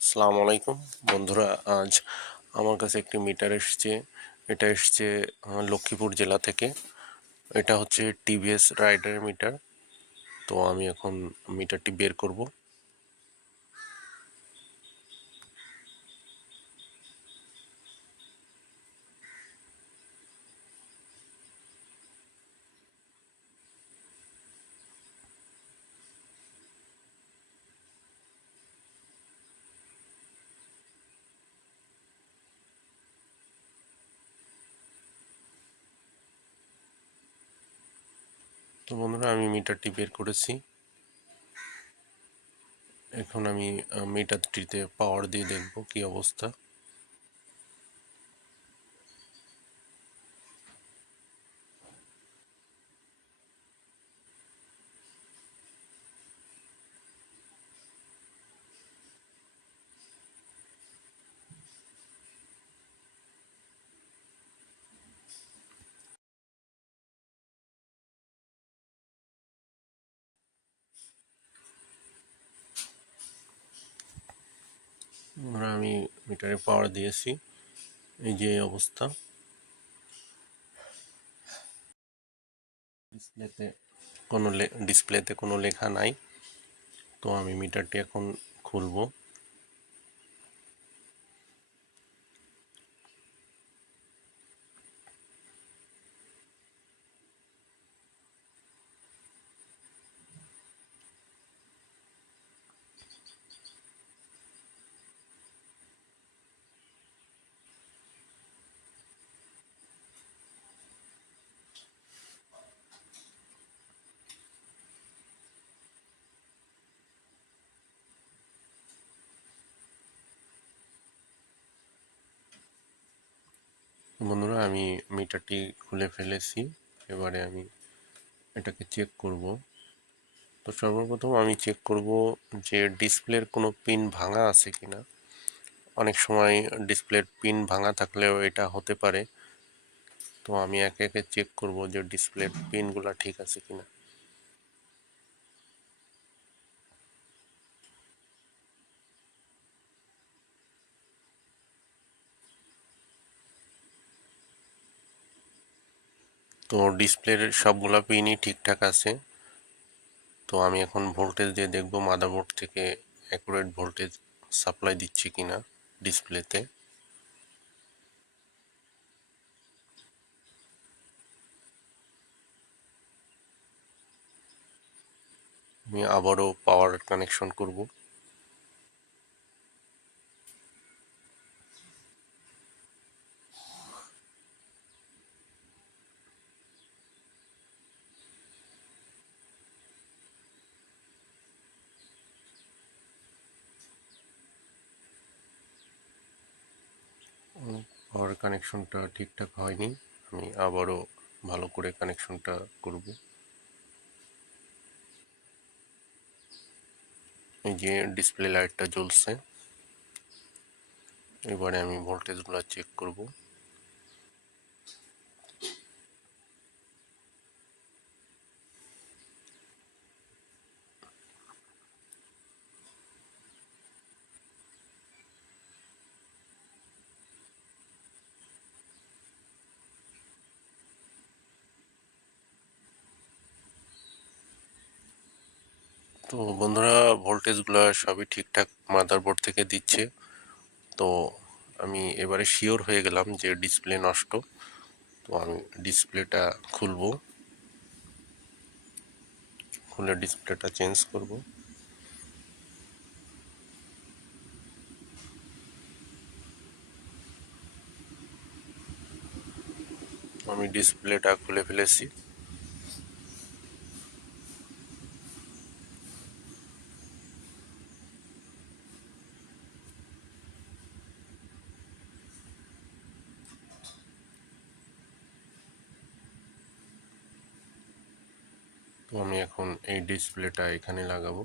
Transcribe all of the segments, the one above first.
আসসালামু আলাইকুম। বন্ধুরা, আজ আমার কাছে একটি মিটার এসছে। এটা এসছে লক্ষ্মীপুর জেলা থেকে। এটা হচ্ছে টিভিএস রাইডারের মিটার। তো আমি এখন মিটারটি বের করব। তো বন্ধুরা আমি মিটারটি বের করেছি। এখন আমি মিটারটিতে পাওয়ার দিয়ে দেখব কি অবস্থা। বন্ধুরা আমি মিটারে পাওয়ার দিয়েছি। এই যে অবস্থা। ডিসপ্লেতে কোনো ডিসপ্লেতে কোনো লেখা নাই। তো আমি মিটারটি এখন খুলবো। বন্ধুরা, আমি মিটারটি খুলে ফেলেছি। এবারে আমি এটাকে চেক করব। তো সর্বপ্রথম আমি চেক করব যে ডিসপ্লের কোনো পিন ভাঙা আছে কি না অনেক সময় ডিসপ্লের পিন ভাঙা থাকলেও এটা হতে পারে। তো আমি একে একে চেক করব যে ডিসপ্লের পিনগুলো ঠিক আছে কিনা। তো ডিসপ্লের সবগুলো পিনই ঠিকঠাক আছে। তো আমি এখন ভোল্টেজ দিয়ে দেখব মাদারবোর্ড থেকে অ্যাকুরেট ভোল্টেজ সাপ্লাই দিচ্ছে কিনা ডিসপ্লেতে আমি আবারও পাওয়ার কানেকশন করব। পাওয়ার কানেকশনটা ঠিকঠাক হয়নি, আমি আবারও ভালো করে কানেকশনটা করব। এই যে ডিসপ্লে লাইটটা জ্বলছে, এবারে আমি ভোল্টেজগুলো চেক করব। তো বন্ধুরা ভোল্টেজগুলো সবই ঠিকঠাক মাদারবোর্ড থেকে দিচ্ছে। তো আমি এবারে শিওর হয়ে গেলাম যে ডিসপ্লে নষ্ট। তো আমি ডিসপ্লেটা খুলবো। খুলে ডিসপ্লেটা চেঞ্জ করব। আমি ডিসপ্লেটা খুলে ফেলেছি। তো আমি এখন এই ডিসপ্লেটা এখানে লাগাবো।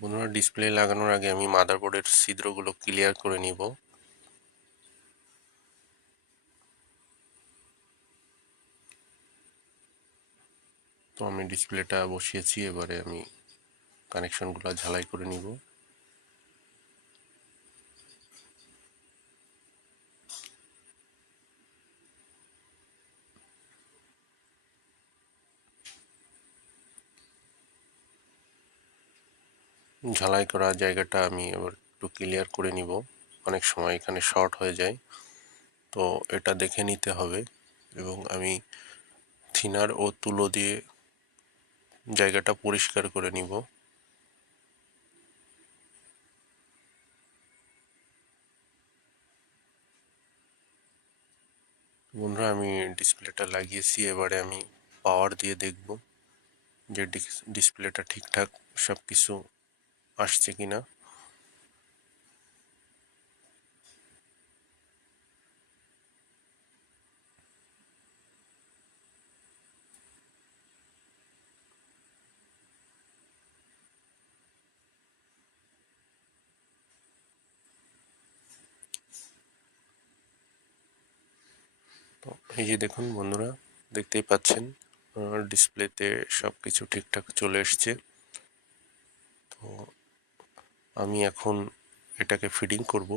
বন্ধুরা, ডিসপ্লে লাগানোর আগে আমি মাদারবোর্ডের ছিদ্রগুলো ক্লিয়ার করে নিব। তো আমি ডিসপ্লেটা বসিয়েছি, এবারে আমি কানেকশনগুলো ঝালাই করে নিব। ঝালাই করা জায়গাটা আমি এবার একটু ক্লিয়ার করে নিব। অনেক সময় এখানে শর্ট হয়ে যায়, তো এটা দেখে নিতে হবে। এবং আমি থিনার ও তুলো দিয়ে জায়গাটা পরিষ্কার করে নিব। বন্ধুরা, আমি ডিসপ্লেটা লাগিয়েছি, এবারে আমি পাওয়ার দিয়ে দেখব যে ডিসপ্লেটা ঠিকঠাক সব কিছু আসছে কিনা। তো এই যে দেখুন বন্ধুরা, দেখতেই পাচ্ছেন ডিসপ্লেতে সব কিছু ঠিকঠাক চলে এসছে। তো আমি এখন এটাকে ফিডিং করব।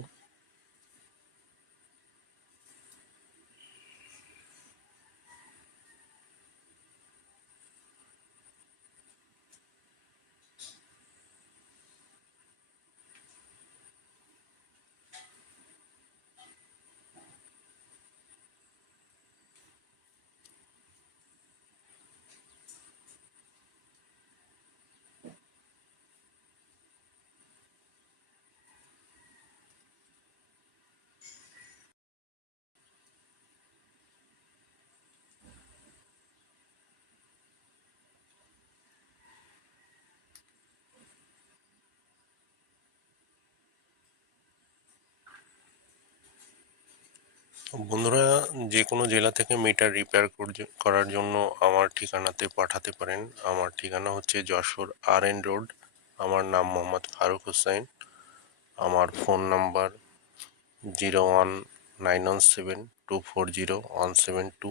বন্ধুরা যে কোনো জেলা থেকে মিটার রিপেয়ার করার জন্য আমার ঠিকানাতে পাঠাতে পারেন। আমার ঠিকানা হচ্ছে যশোর আর এন রোড আমার নাম মোহাম্মদ ফারুক হোসেন। আমার phone number zero one nine one seven two four zero one seven two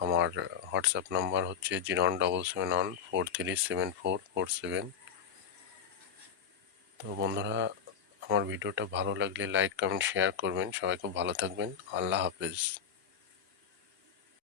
আমার হোয়াটসঅ্যাপ নাম্বার হচ্ছে zero one double seven one four three seven four four seven তো বন্ধুরা আমার ভিডিওটা ভালো লাগলে লাইক কমেন্ট শেয়ার করবেন। সবাই খুব ভালো থাকবেন। আল্লাহ হাফেজ।